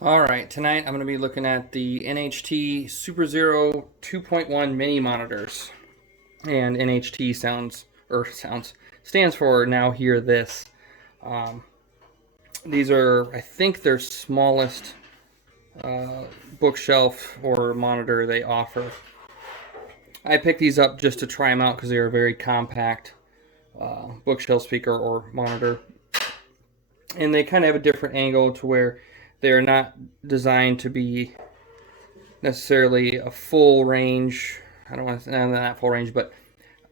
Alright, tonight I'm going to be looking at the NHT SuperZero 2.1 mini monitors. And NHT stands for Now Hear This. These are, I think, their smallest bookshelf or monitor they offer. I picked these up just to try them out because they are a very compact bookshelf speaker or monitor. And they kind of have a different angle to where they're not designed to be necessarily a full range. I don't want to say not full range, but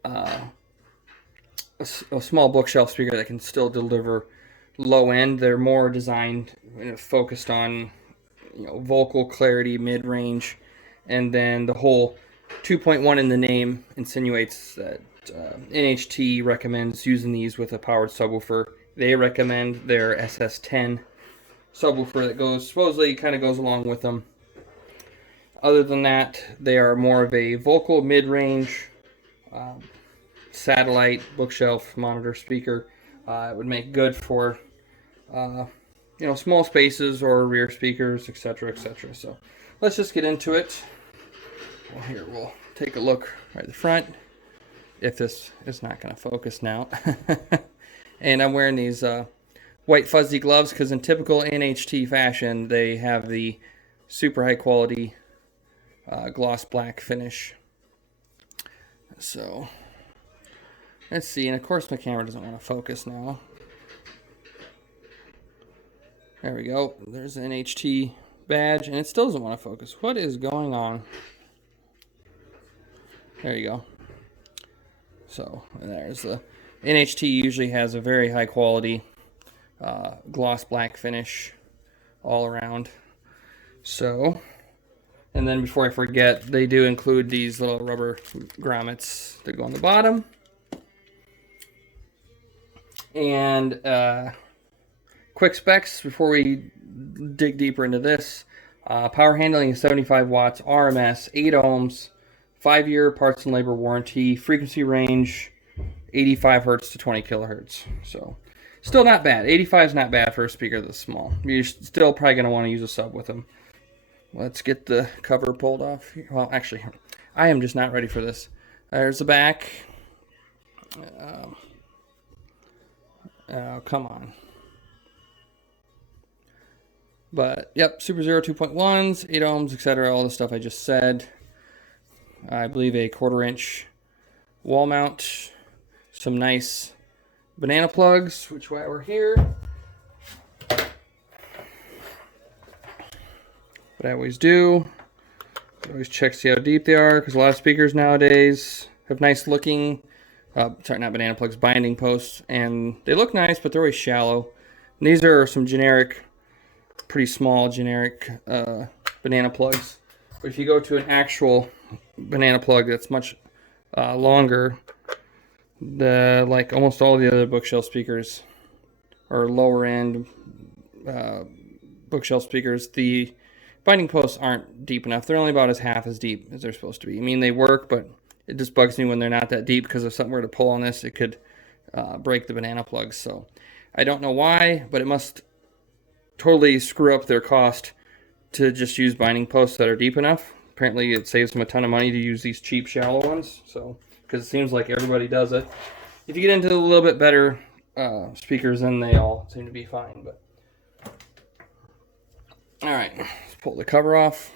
a small bookshelf speaker that can still deliver low end. They're more designed and focused on vocal clarity, mid range, and then the whole 2.1 in the name insinuates that NHT recommends using these with a powered subwoofer. They recommend their SS10 subwoofer that supposedly kind of goes along with them. Other than that, they are more of a vocal mid-range satellite bookshelf monitor speaker. It would make good for small spaces or rear speakers, etc., etc. So let's just get into it. Well, here we'll take a look right at the front. If this is not going to focus now, and I'm wearing these white fuzzy gloves because in typical NHT fashion they have the super high quality gloss black finish. So let's see, and of course my camera doesn't want to focus now. There we go. There's the NHT badge and it still doesn't want to focus. What is going on? There you go. So there's the NHT. Usually has a very high quality gloss black finish all around. So, and then before I forget, they do include these little rubber grommets that go on the bottom. And quick specs before we dig deeper into this. Power handling is 75 watts, RMS, 8 ohms, 5-year parts and labor warranty, frequency range 85 hertz to 20 kilohertz. So still not bad. 85 is not bad for a speaker this small. You're still probably going to want to use a sub with them. Let's get the cover pulled off. Well, actually, I am just not ready for this. There's the back. Come on. But, yep, SuperZero 2.1s, 8 ohms, etc. All the stuff I just said. I believe a 1/4 inch wall mount. Some nice banana plugs, which while we're here, what I always do, I always check see how deep they are, because a lot of speakers nowadays have nice looking, sorry, not banana plugs, binding posts, and they look nice, but they're always shallow. And these are some generic, pretty small generic banana plugs. But if you go to an actual banana plug that's much longer, like almost all the other bookshelf speakers or lower end bookshelf speakers, the binding posts aren't deep enough. They're only about half as deep as they're supposed to be. I mean, they work, but it just bugs me when they're not that deep, because if something were to pull on this, it could break the banana plugs. So I don't know why, but it must totally screw up their cost to just use binding posts that are deep enough. Apparently it saves them a ton of money to use these cheap shallow ones, so because it seems like everybody does it. If you get into a little bit better speakers, then they all seem to be fine. But all right, let's pull the cover off.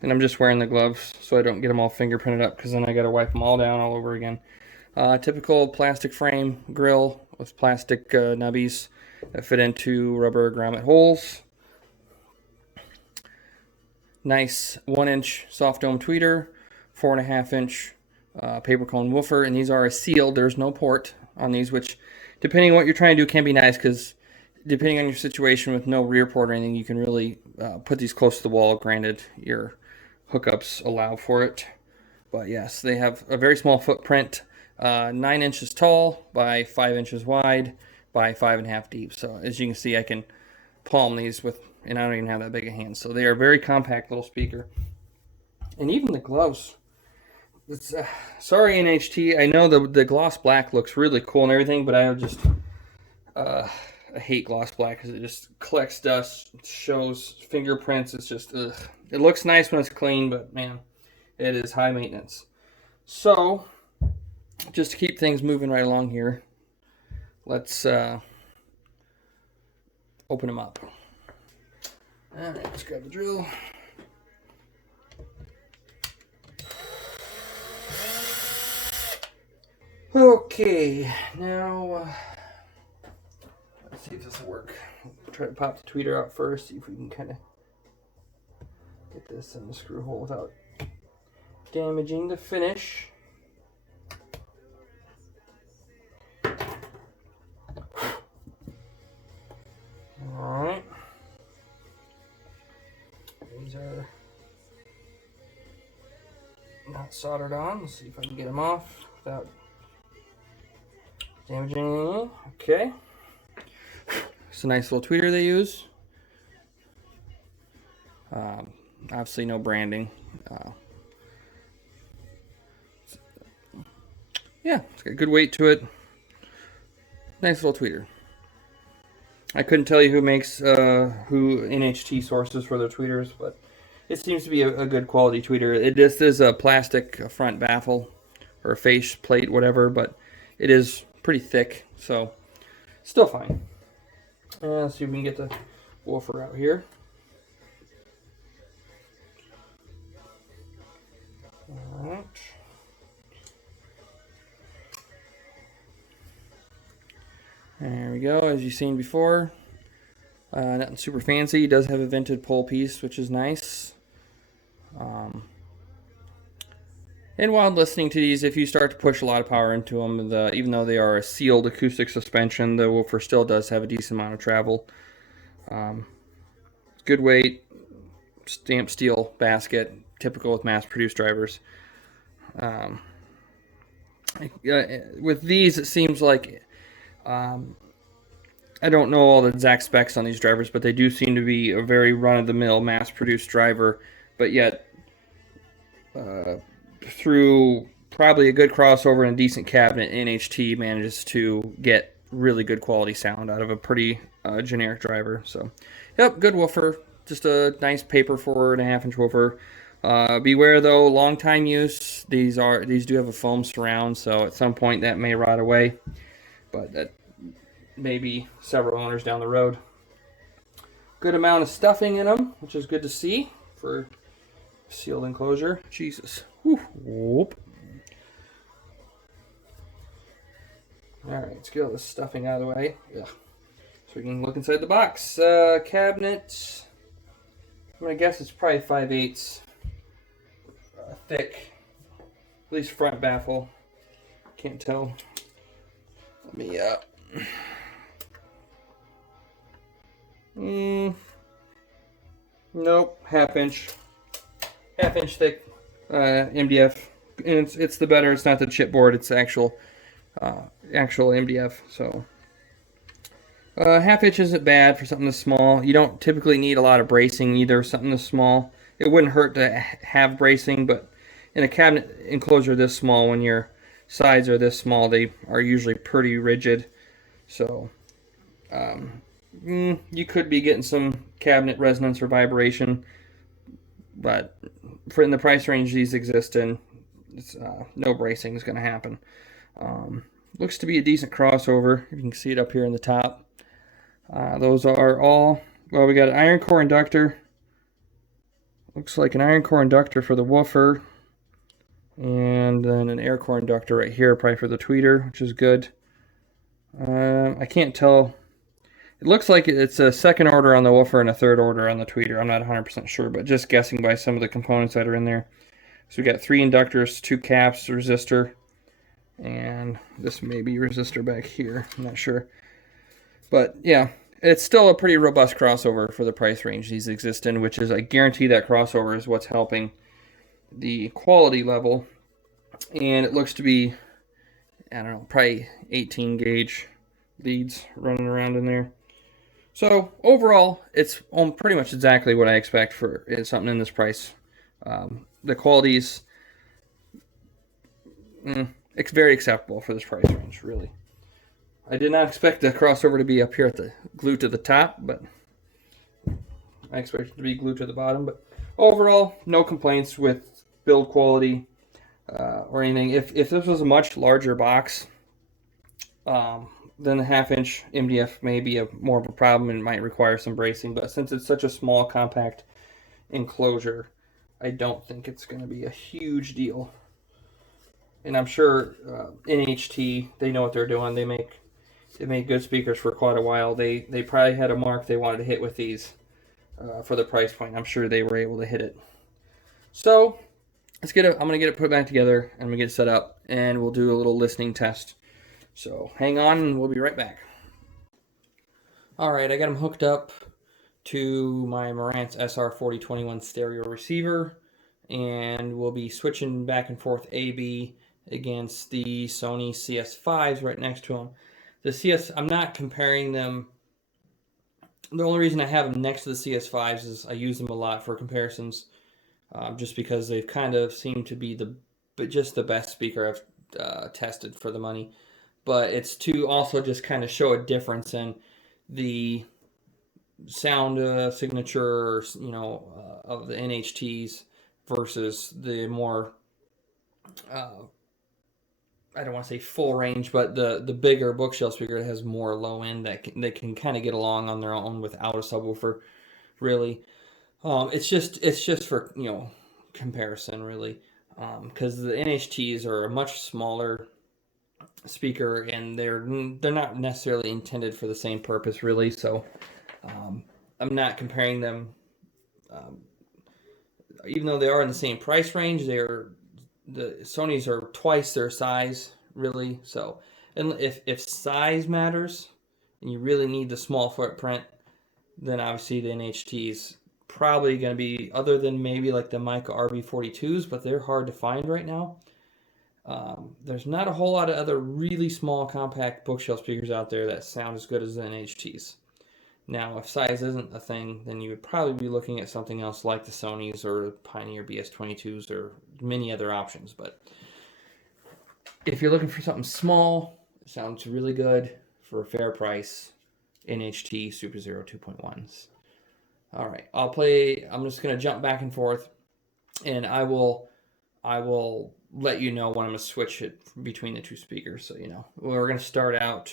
And I'm just wearing the gloves so I don't get them all fingerprinted up, because then I got to wipe them all down all over again. Typical plastic frame grill with plastic nubbies that fit into rubber grommet holes. Nice 1-inch soft dome tweeter, 4.5-inch paper cone woofer, and these are sealed. There's no port on these, which, depending on what you're trying to do, can be nice, because depending on your situation with no rear port or anything, you can really put these close to the wall. Granted, your hookups allow for it, but yes, they have a very small footprint. 9 inches tall by 5 inches wide by 5.5 deep. So as you can see, I can palm these with, and I don't even have that big a hand. So they are a very compact little speaker. And even the gloves, It's, sorry, NHT. I know the gloss black looks really cool and everything, but I hate gloss black because it just collects dust, shows fingerprints. It's just, ugh. It looks nice when it's clean, but man, it is high maintenance. So, just to keep things moving right along here, let's open them up. All right, let's grab the drill. Okay, now let's see if this will work. Try to pop the tweeter out first, see if we can kind of get this in the screw hole without damaging the finish. Alright. These are not soldered on. Let's see if I can get them off without damaging anything. Okay. It's a nice little tweeter they use. Obviously no branding. Yeah, it's got good weight to it. Nice little tweeter. I couldn't tell you who makes who NHT sources for their tweeters, but it seems to be a good quality tweeter. This is a plastic front baffle or a face plate, whatever, but it is pretty thick, so still fine. Let's see if we can get the woofer out here. All right. There we go, as you've seen before. Nothing super fancy. It does have a vented pole piece, which is nice. And while listening to these, if you start to push a lot of power into them, even though they are a sealed acoustic suspension, the woofer still does have a decent amount of travel. Good weight, stamped steel basket, typical with mass-produced drivers. With these, it seems like I don't know all the exact specs on these drivers, but they do seem to be a very run-of-the-mill mass-produced driver, but yet through probably a good crossover and a decent cabinet, NHT manages to get really good quality sound out of a pretty generic driver. So, yep, good woofer. Just a nice paper 4.5-inch woofer. Beware though, long time use. These do have a foam surround, so at some point that may rot away, but that may be several owners down the road. Good amount of stuffing in them, which is good to see for sealed enclosure. Jesus. Whoop. Alright, let's get all this stuffing out of the way. Yeah. So we can look inside the box. Cabinet. I'm going to guess it's probably 5/8 thick. At least front baffle. Can't tell. Let me, nope, half-inch thick MDF, and it's the better. It's not the chipboard; it's actual MDF. So half-inch isn't bad for something this small. You don't typically need a lot of bracing either. Something this small, it wouldn't hurt to have bracing, but in a cabinet enclosure this small, when your sides are this small, they are usually pretty rigid. So you could be getting some cabinet resonance or vibration, but for in the price range these exist in, it's, no bracing is going to happen. Looks to be a decent crossover. You can see it up here in the top. Those are all, well, we got an iron core inductor. Looks like an iron core inductor for the woofer, and then an air core inductor right here, probably for the tweeter, which is good. I can't tell. It looks like it's a second order on the woofer and a third order on the tweeter. I'm not 100% sure, but just guessing by some of the components that are in there. So we got 3 inductors, 2 caps, resistor, and this may be resistor back here. I'm not sure. But yeah, it's still a pretty robust crossover for the price range these exist in, which is, I guarantee that crossover is what's helping the quality level. And it looks to be, I don't know, probably 18 gauge leads running around in there. So overall, it's pretty much exactly what I expect for something in this price. The quality's it's very acceptable for this price range, really. I did not expect the crossover to be up here at the glued to the top, but I expect it to be glued to the bottom. But overall, no complaints with build quality or anything. If this was a much larger box, then the 1/2-inch MDF may be more of a problem and might require some bracing. But since it's such a small, compact enclosure, I don't think it's going to be a huge deal. And I'm sure NHT, they know what they're doing. They made good speakers for quite a while. They probably had a mark they wanted to hit with these for the price point. I'm sure they were able to hit it. So let's get it. I'm gonna get it put back together and we get it set up, and we'll do a little listening test. So hang on, and we'll be right back. All right, I got them hooked up to my Marantz SR4021 stereo receiver, and we'll be switching back and forth A/B against the Sony CS5s right next to them. The CS, I'm not comparing them. The only reason I have them next to the CS5s is I use them a lot for comparisons, just because they've kind of seemed to be just the best speaker I've tested for the money. But it's to also just kind of show a difference in the sound signature, of the NHTs versus the more I don't want to say full range, but the bigger bookshelf speaker that has more low end that can kind of get along on their own without a subwoofer. Really, it's just for comparison, really, because the NHTs are a much smaller speaker and they're not necessarily intended for the same purpose, really. So I'm not comparing them, even though they are in the same price range. The Sonys are twice their size, really. So, and if size matters and you really need the small footprint, then obviously the NHT's probably going to be, other than maybe like the Mica RB42s, but they're hard to find right now. There's not a whole lot of other really small compact bookshelf speakers out there that sound as good as the NHTs. Now, if size isn't a thing, then you would probably be looking at something else like the Sonys or Pioneer BS22s or many other options. But if you're looking for something small, it sounds really good for a fair price, NHT SuperZero 2.1s. All right, I'm just going to jump back and forth, and I will let you know when I'm going to switch it between the two speakers. So, we're going to start out,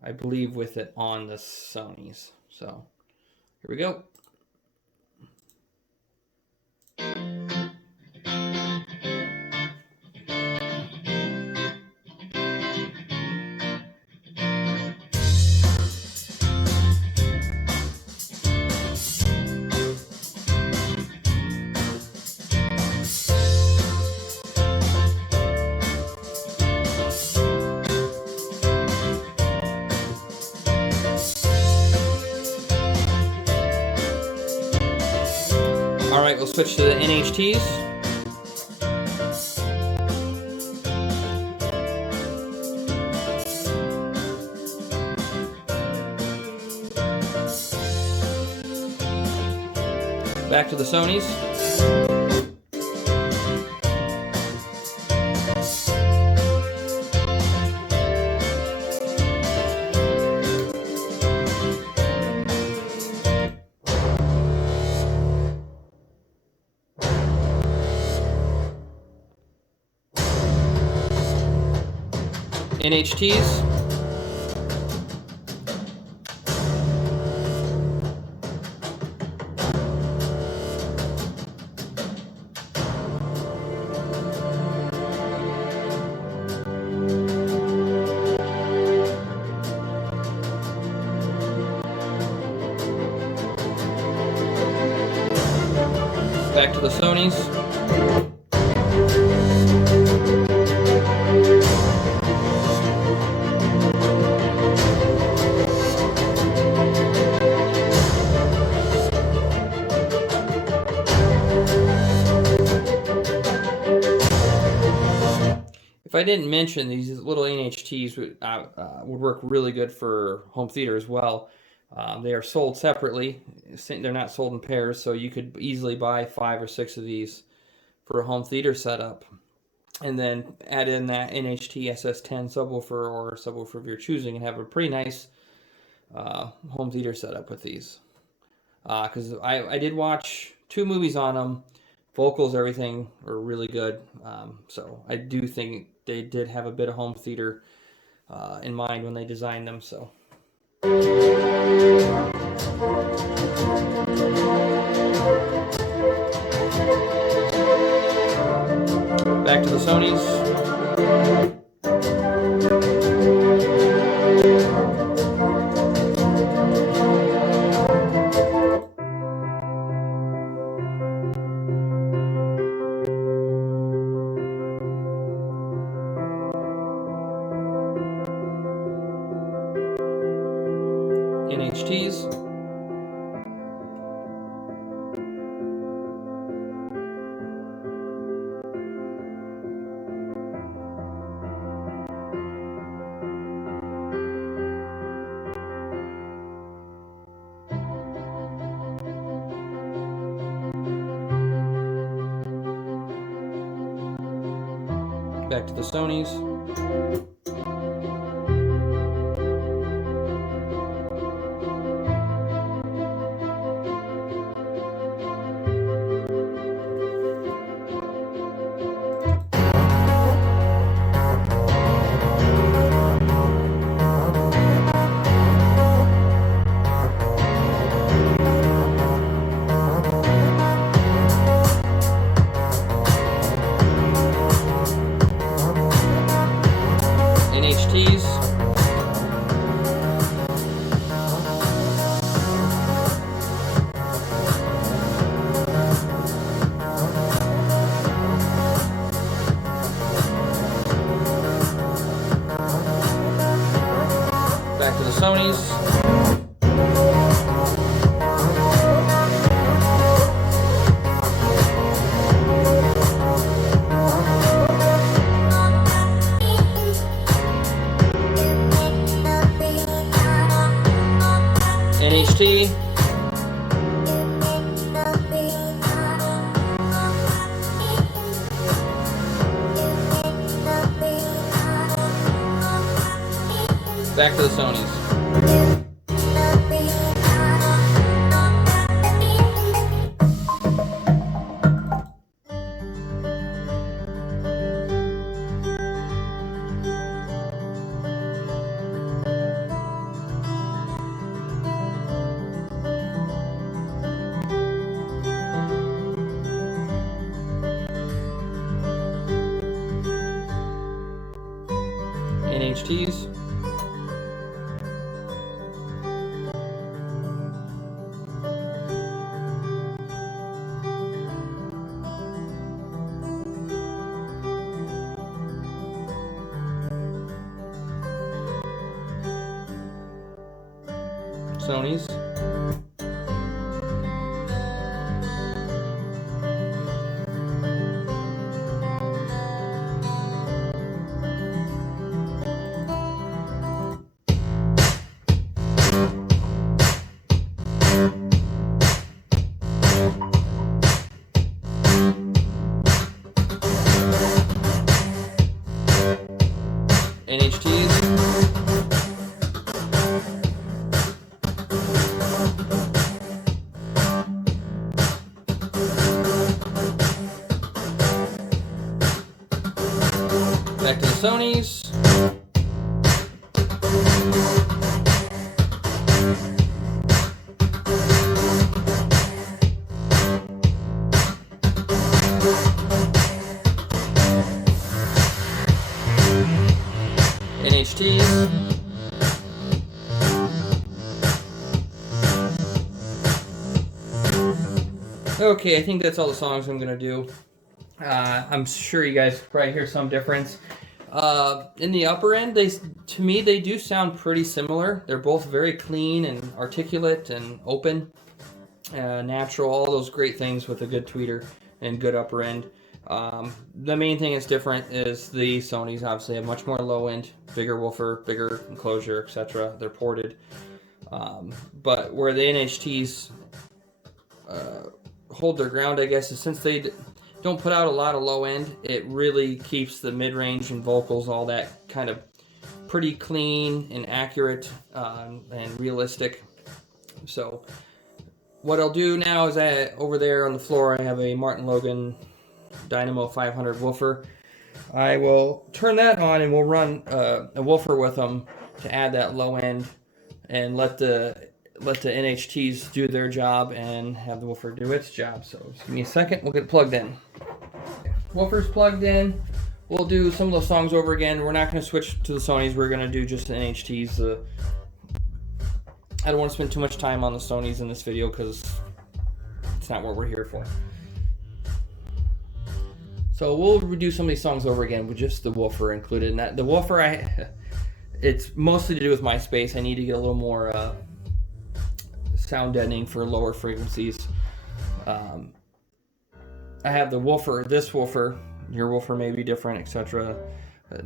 I believe, with it on the Sonys. So here we go. All right, we'll switch to the NHTs. Back to the Sonys. NHTs. Back to the Sonys. If I didn't mention, these little NHTs would work really good for home theater as well. They are sold separately. They're not sold in pairs, so you could easily buy 5 or 6 of these for a home theater setup. and then add in that NHT SS10 subwoofer or subwoofer of your choosing, and have a pretty nice home theater setup with these. Because I did watch 2 movies on them. Vocals, everything were really good. So I do think they did have a bit of home theater in mind when they designed them. So. Back to the Sonys. NHTs. Back to the Sonys. NHTs. Back to the Sonys. NHT. Back to the Sonys. NHTs. Sonys. NHTs. Back to the Sonys. NHTs. Okay, I think that's all the songs I'm going to do. I'm sure you guys probably hear some difference. In the upper end, to me, they do sound pretty similar. They're both very clean and articulate and open, natural, all those great things with a good tweeter and good upper end. The main thing that's different is the Sonys obviously have much more low end, bigger woofer, bigger enclosure, etc. They're ported. But where the NHTs hold their ground, I guess, is since don't put out a lot of low end. It really keeps the mid-range and vocals, all that, kind of pretty clean and accurate and realistic. So what I'll do now is over there on the floor I have a Martin Logan Dynamo 500 woofer. I will turn that on and we'll run a woofer with them to add that low end and let the NHTs do their job and have the woofer do its job. So just give me a second, we'll get it plugged in. Woofer's plugged in. We'll do some of those songs over again. We're not going to switch to the Sonys. We're going to do just the NHTs. I don't want to spend too much time on the Sonys in this video because it's not what we're here for. So we'll redo some of these songs over again with just the woofer included. And the woofer, it's mostly to do with my space. I need to get a little more sound deadening for lower frequencies. I have the woofer, this woofer, your woofer may be different, etc.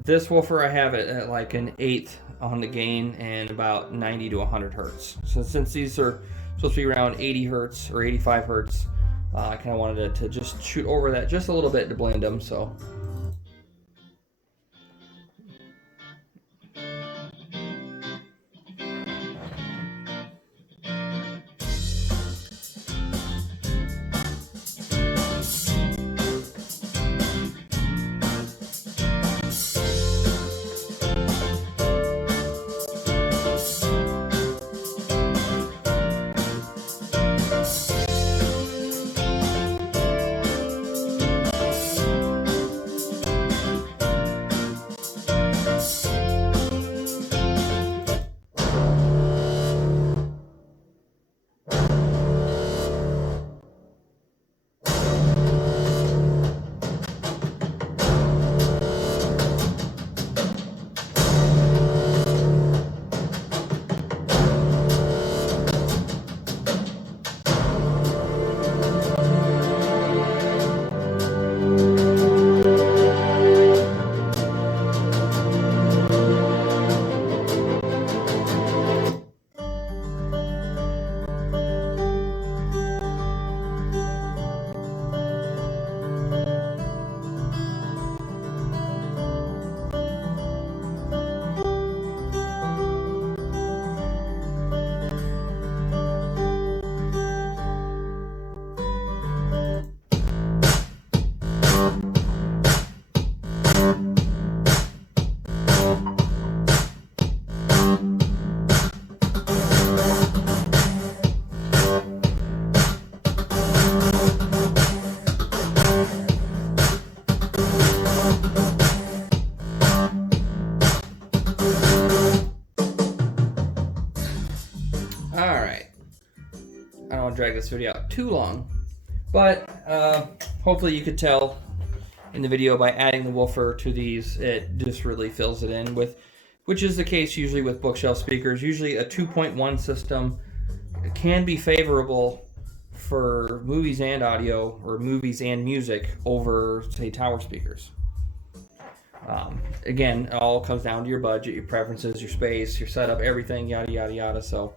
This woofer I have it at like an 1/8 on the gain and about 90 to 100 hertz. So since these are supposed to be around 80 hertz or 85 hertz, I kind of wanted to just shoot over that just a little bit to blend them. So. Drag this video out too long, but hopefully you could tell in the video by adding the woofer to these, it just really fills it in with, which is the case usually with bookshelf speakers. Usually a 2.1 system can be favorable for movies and audio, or movies and music, over say tower speakers. Again, it all comes down to your budget, your preferences, your space, your setup, everything, yada yada yada. So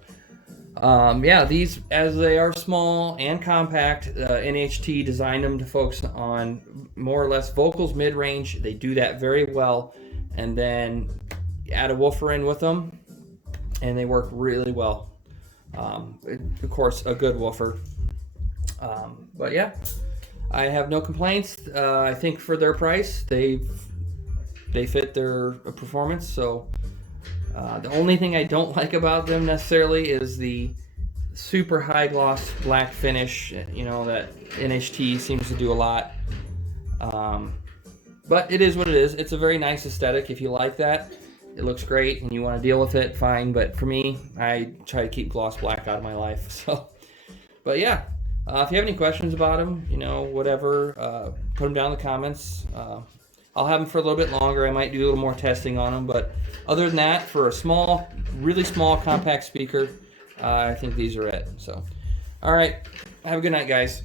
yeah, these, as they are small and compact, NHT designed them to focus on more or less vocals mid-range. They do that very well, and then add a woofer in with them and they work really well. Of course, a good woofer. But yeah, I have no complaints. I think for their price, they fit their performance. So the only thing I don't like about them necessarily is the super high gloss black finish, you know, that NHT seems to do a lot. But it is what it is. It's a very nice aesthetic. If you like that, it looks great and you want to deal with it, fine. But for me, I try to keep gloss black out of my life. So, but yeah, if you have any questions about them, you know, whatever, put them down in the comments. I'll have them for a little bit longer. I might do a little more testing on them, but other than that, for a small, really small compact speaker, I think these are it. So, all right, have a good night, guys.